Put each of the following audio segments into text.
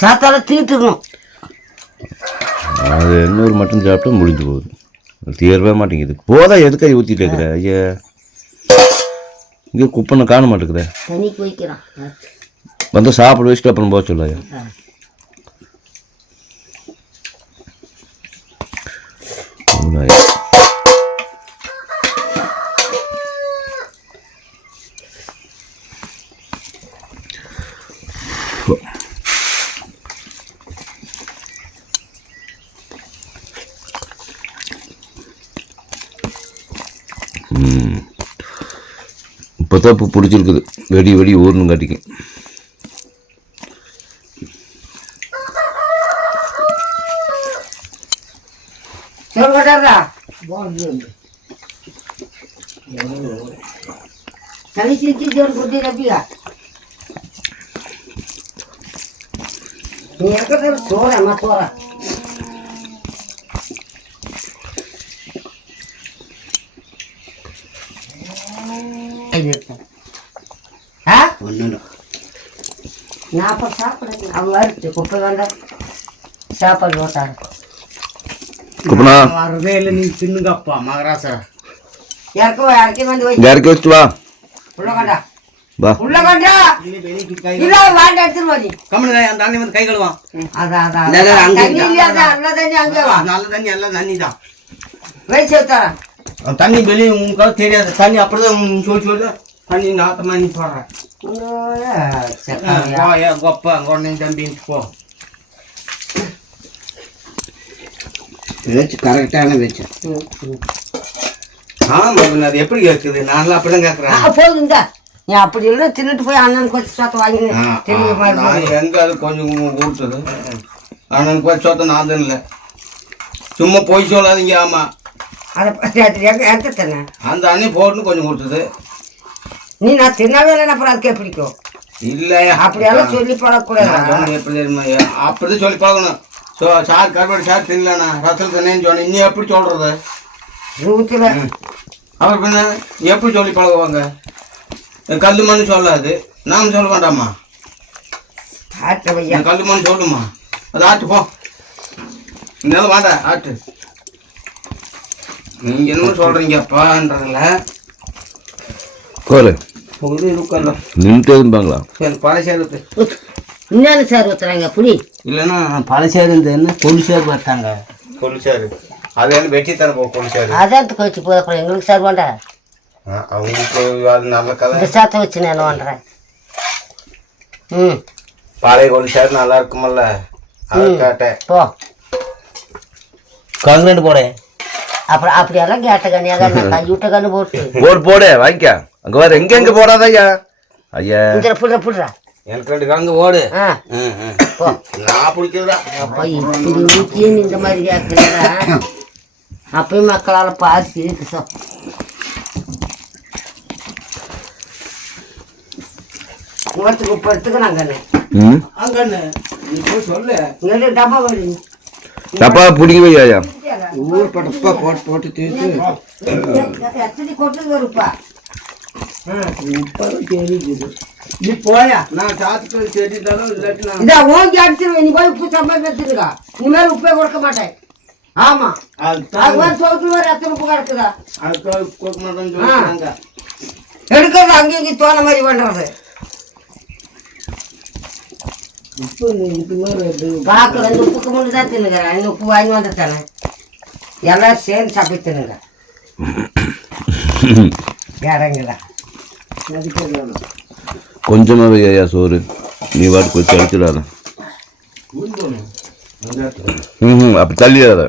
சாத்தால தீர்த்துக்கணும் அது இன்னொரு மட்டும் சாப்பிட்டா முடிஞ்சு போகுது. தீரவே மாட்டேங்குது. போதா எதுக்காக ஊற்றிட்டு இருக்கிற? ஐயா. இங்கே குப்பனை காண வைக்கிறான் வந்து சாப்பிட வச்சுட்டு அப்புறம் போக சொல்ல ஐயா அவ்வளோ ஐயா. இப்போ தான் இப்போ பிடிச்சிருக்குது. வெடி வெடி ஊர்னு காட்டிக்கும் நீ இருக்கிறது சோற அம்மா சோற. ஆ ஒன்றும் நான் அப்போ சாப்பிடுறேன் அவங்க அறுத்து குப்பை வேண்டாம் சாப்பாடு போட்டாங்க குப்பனா வரதே இல்லை நீ தின்னுங்கப்பா மகராசா இறக்கவா இறக்கி வந்து வை இங்கே இறக்கி வச்சுட்டு வா உள்ள கொண்டா வா உள்ள கொண்டா கை இல்ல வாண்ட எடுத்துட்டு வா நீ கம்மனு அந்த அண்ணன் தண்ணி வெளியே உங்களுக்கு தெரியாது. தண்ணி அப்படிதான் சொல்லி சொல்லி தண்ணி நாத்தமா நீ போடுறேன் கொப்ப உடனே தம்பின்னு போ. வச்சு கரெக்டான வச்சு ஆமா பின்ன அது எப்படி கேட்குது? நான்லாம் அப்படிதான் கேட்குறேன். போதும் இந்த. நீ அப்படி இல்லை தின்னுட்டு போய் அண்ணன் கொஞ்சம் சாத்த வாங்கி தெரிய மாதிரி நான் எங்க அது கொஞ்சம் கொடுத்தது அண்ணனுக்கு போய் சொத்த நான் இல்லை சும்மா போய் சொல்லாதீங்க ஆமா. அதை தானே அந்த அண்ணன் போட்டுன்னு கொஞ்சம் கொடுத்தது. நீ நான் தின்னாவே இல்லை அப்புறம் அதுக்கே பிடிக்கும் இல்லையா? அப்படியெல்லாம் சொல்லி பழக்கூடாது எப்படி அப்படிதான் சொல்லி பழகணும். ஸோ சார் கருவாடு சார் தின்னலண்ணா. தானேன்னு சொன்னேன். நீ எப்படி ரூத்துல. அப்புறம் பின்ன எப்படி சொல்லி பழகுவாங்க? கல் மண்ணு சொல்லாது. நாம் சொல்ல வேண்டாமா? கல் மண் சொல்லுமா? அது ஆட்டு போ. இருந்தாலும் வாடா ஆட்டு. நீங்க என்ன சொல்றீங்கப்பான்றதுல கோரு ஒரு இருக்கல்ல நின்றுட்டு இருப்பாங்களா? சரி பழசேருக்கு இன்னொன்று சார் ஊத்துறாங்க புளி இல்லைன்னா பழசேரு இந்த என்ன கொலுசேரு பார்த்தாங்க. கொலுசேரு அது என்ன வெட்டி தர போ கொலுசேரு அதான் வச்சு அப்புறம் எங்களுக்கு சார் வேண்டாம். அவங்களுக்கு அது நல்ல கதை. இந்த சாத்த வச்சு நான் பண்ணுறேன் ம். பழைய கொலுசேரு நல்லா இருக்குமல்ல? அதை கேட்டேன். போ. காங்கிரீட் போடேன் அப்புறம் அப்படியெல்லாம் கேட்ட கண்ணியாக நான் கைவிட்ட கண்ணு போட்டு. போடு போடு வாங்கிக்க. அங்கே வர எங்கே எங்கே போடாத ஐயா. ஐயா இந்த புடுற புடுறா. எனக்கு ரெண்டு கலந்து ஓடு நான் பிடிக்கிறதா? அப்போ இப்படி ஊற்றியும் இந்த மாதிரி கேட்குறா அப்பயும் மக்களால் பார்த்து இருக்கு சார் முகத்துக்கு இப்போ எடுத்துக்கிறாங்க ம். அங்கண்ணே நீ போய் சொல்லு. ஏழு டப்பா வருது தப்பா பிடிக்க வை ஐயா ஊர் படப்பா போட்டு போட்டு தீர்த்து எத்தனை கொட்டு வருப்பா நீ போயா நான் சாத்துக்கு செடித்தாலும் இல்லாட்டி நான் ஓங்கி அடிச்சிருவேன் நீ போய் உப்பு சம்பளம் எடுத்துருக்கா இனிமேல் உப்பே கொடுக்க மாட்டேன். ஆமா. அது அது மாதிரி சோத்துல வேறு எத்தனை உப்பு கிடக்குதா? அதுக்காக கொடுக்க மாட்டேன்னு சொல்லிட்டாங்க. எடுக்கிறது அங்கேயும் இங்கேயும் தோண மாதிரி பண்ணுறது இது பார்க்க ரெண்டு உப்புக்கு மட்டும் தான் தின்னுக்கிறேன். இன்னும் உப்பு வாங்கி வந்துட்டானே. எல்லாம் சேர்ந்து சாப்பிட்டு தின்னுங்க இறங்குதா கொஞ்சமாக ஐயா சோறு. நீ வாட்டு வச்சு அடிச்சிடாத ம் அப்படி தள்ளிடாத.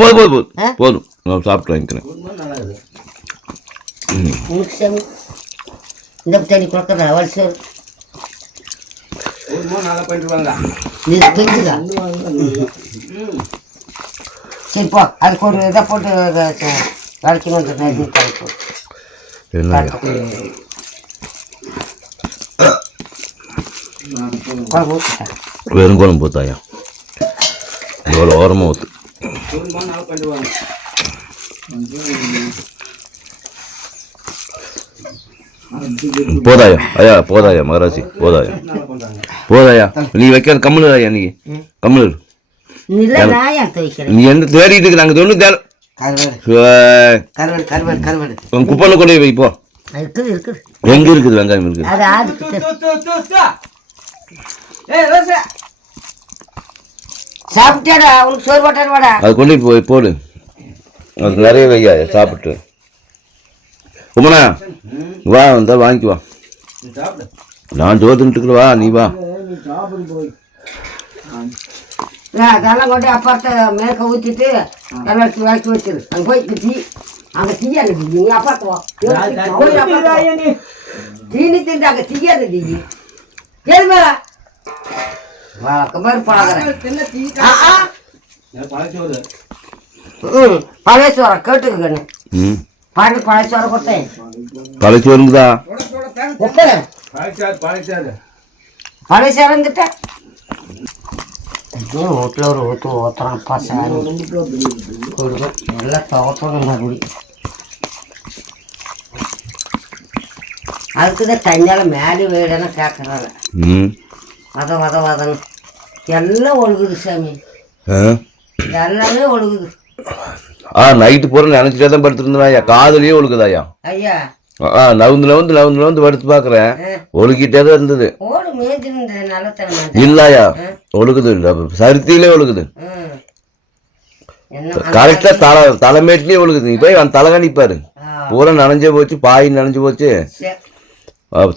போதும் போதும்? போதும். நான் சாப்பிட்டு வாங்கிக்கிறேன். இந்த தண்ணி கொடுக்குறா வருஷம் ஒரு மூணு நாளாக பண்ணிட்டு வாங்க. இது பெஞ்சுதா சரி போ. அதுக்கு ஒரு இதை போட்டு குழம்பு ஊற்றிட்டேன் வெறும் குழம்பு ஊத்தாயா? இவ்வளோ ஓரமாக வாங்க. போதாயா? ஐயா போதாயா மகராசி போதாயா? போதாயா? நீ வைக்கிற கம்மல் ஐயா நீ? கம்மல். நீ என்ன தேடிட்டு இருக்கு? நாங்கள் கருவாடு. உன் குப்பையில் கொண்டு போய் வை, போ. எங்க இருக்குது வெங்காயம் இருக்குது? அது ஆதுக்கு சாப்பிட்டாடா உனக்கு சோறு போட்டாரு வாடா. அது கொண்டு போய் போடு. அதுக்கு நிறைய வையா சாப்பிட்டு. உமனா வா வந்தா வாங்கிக்கு வா. நான் ஜோதின்ட்டு வா நீ வா. அதெல்லாம் கொண்டு அப்பாத்த மேற்க ஊற்றிட்டு நல்லா எடுத்து விளக்கி வச்சிரு. அங்கே போய் டீ அங்கே டீ அங்கே நீ அப்பாத்துவா தீனி திண்டு அங்கே டீயாது டீ கேளுமா வழக்கம் மாதிரி பழகிறேன் ஆ ஆ. ம் பழசோரம் கேட்டுக்கண்ணு பாட்டு பழசோரம் கொடுத்தேன். களைச்சி வருங்குதா பழசோரம் இருந்துட்டேன் வீட்டில் ஒரு ஊற்று ஊற்றுறான்ப்பா சாமி கொடுக்கும் எல்லாம் துவப்பணும் மறுபடி அதுக்குதான் தண்ணியால் மேலே வீடென கேட்குறாங்க ம். வத வத வதன்னு. எல்லாம் ஒழுகுது சாமி. எல்லாமே ஒழுகுது. ஆ நைட்டு பூரா நினச்சிட்டே தான் படுத்துருந்தேன் ஐயா. காதுலயே ஒழுகுதாயா ஐயா ஆ நவுந்து நவுந்து நவுந்து நவுந்து படுத்து பார்க்குறேன் ஒழுகிட்டே தான் இருந்தது. இல்லையா? ஒழுகுது சருத்தியிலே ஒழுகுது. கரெக்டாக தலை தலைமேட்லேயே ஒழுகுது. நீ போய் அந்த தலைகாணி பாரு பூரா நனைஞ்சே போச்சு பாய் நனைஞ்சு போச்சு.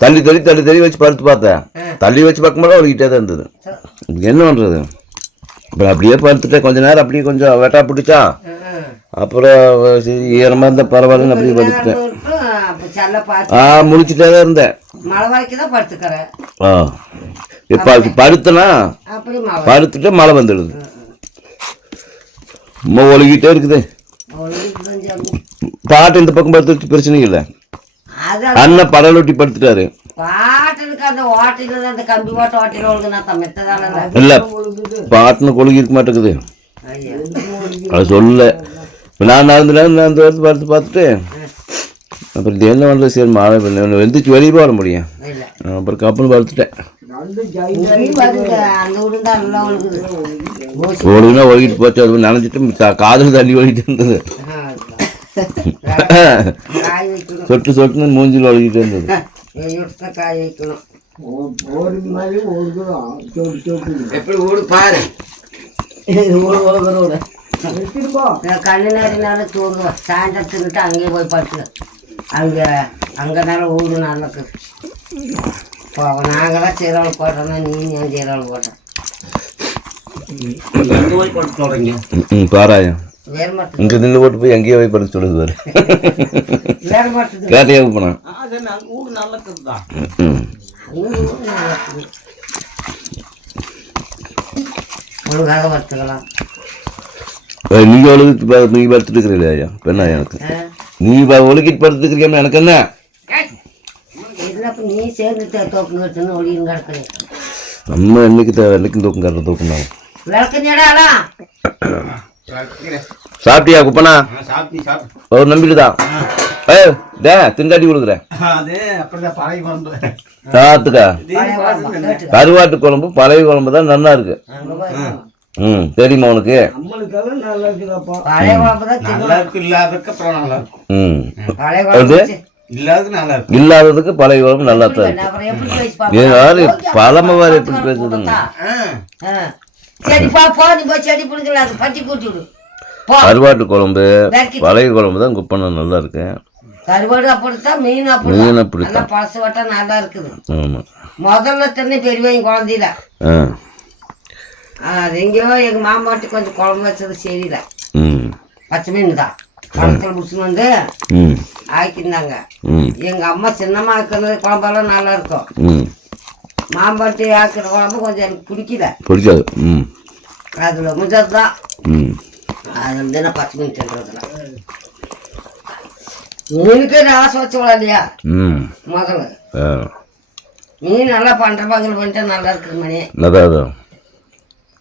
தள்ளி தள்ளி தள்ளி தள்ளி வச்சு படுத்து பார்த்தேன். தள்ளி வச்சு பார்க்கும்போது ஒழுகிட்டே தான் இருந்தது என்ன பண்ணுறது அப்புறம் அப்படியே படுத்துட்டேன். கொஞ்ச நேரம் அப்படியே கொஞ்சம் வெட்டா பிடிச்சா. அப்புறம் ஈரமாக இருந்தால் பரவாயில்லன்னு அப்படியே படுத்துட்டேன். ஆ முடிச்சுட்டே தான் இருந்தேன். மழை வரைக்கும் தான் படுத்துக்கிறேன். ஆ. இப்போ அது படுத்தனா படுத்துட்டு மழை வந்துடுது. அம்மா ஒழுகிட்டே இருக்குது. பாட்டு இந்த பக்கம் படுத்துருச்சு பிரச்சனை இல்லை. அண்ணன் படலொட்டி படுத்துட்டாரு. இல்லை பாட்டுன்னு கொழுகி இருக்க மாட்டேங்குது. அது சொல்ல. நான் நடந்து நடந்து படுத்து பார்த்துட்டு அப்புறம் இது என்ன பண்ணுறது சரி மழை பண்ண வெந்துச்சு வெளியே போட முடியும். அப்புறம் கப்பல் ஊசி. ஒழுங்குனா ஒழுகிட்டு போச்சு அது நினைச்சிட்டு காதில் தண்ணி ஒழுகிட்டு இருந்தது. சொட்டு சொட்டுன்னு மூஞ்சில் ஒழுகிட்டு இருந்தது. எடுத்து காய் வைக்கணும். எப்படி ஓடு பாரு. நான் கண்ணு நேரம் தூங்குவேன் சாயந்தரம் தின்னுட்டு அங்கேயே போய் படுத்து அங்கே அங்கே நேரம் ஊடு நல்லக்கு போவோம் நாங்களாம் சீரவள் போடுறோம்னா நீ ஏன் சீரவள் போடுறேன் எங்க போய் படுத்து சொல்றீங்க? ம் பாராயம் இங்கே நின்று போட்டு போய் எங்கேயோ போய் படுத்து சொல்லுது பாரு. வேறு மட்டும் கேட்டையே போனான் அது நல்ல ஊடு நல்லது தான். ம். ஒழுங்காக வறுத்துக்கலாம் ஏய், நீ ஒழுகிட்டு பா- நீ படுத்துட்டு இருக்கிறீங்களா ஐயா பெண்ணா எனக்கு? நீ ப- ஒழுகிட்டு படுத்துக்கிறீங்க எனக்கு என்ன? நம்ம என்னைக்கு தேவை? என்னைக்கும் தூக்கம் கட்டுற தூக்கம் தான் சாப்பிட்டியா குப்பனா? ஒரு நம்பிட்டு தான். ஏ டே திண்டாட்டி கொடுக்குறேன். சாத்துக்கா? கருவாட்டு குழம்பு பழைய குழம்பு தான் நல்லா இருக்கு. ம். தெரியுமா உனக்கு? இல்லாததுக்கு பழைய குழம்பு நல்லா இருக்கும் இல்லாததுக்கு பழைய குழம்பு நல்லா தான் இருக்கு. பழமை வேறு எப்படி பேசுதுங்க. கருவாட்டு குழம்பு பழைய குழம்பு தான் குப்பனா நல்லா இருக்கு. கருவாடு அப்படித்தான் மீன் மீன் அப்படித்தான் அப்படித்தான். நல்லா பழசு வட்டா நல்லா இருக்குது. ஆமாம் முதல்ல தண்ணி பெரியவங்க குழந்தையில. ஆ. அது எங்கேயோ எங்க மாமாட்டு கொஞ்சம் குழம்பு வச்சது சரியில்லை. ம். பச்சை மீன் தான் குளத்துல பிடிச்சின்னு வந்து ஆக்கியிருந்தாங்க. ம். எங்க அம்மா சின்னம்மா ஆக்குறது குழம்பெல்லாம் நல்லா இருக்கும் மாம்பாட்டி ஆக்குற குழம்பு கொஞ்சம் எனக்கு பிடிக்கல. பிடிக்காது. அதுல முடிஞ்சது தான் அது வந்து நான் பத்து மீன் தின்றதுல. மீனுக்கே நான் ஆசை வச்சுக்கலாம் இல்லையா ம். முதல்ல. மீன் நல்லா பண்ற பங்கல் பண்ணிட்டு நல்லா இருக்குது மணி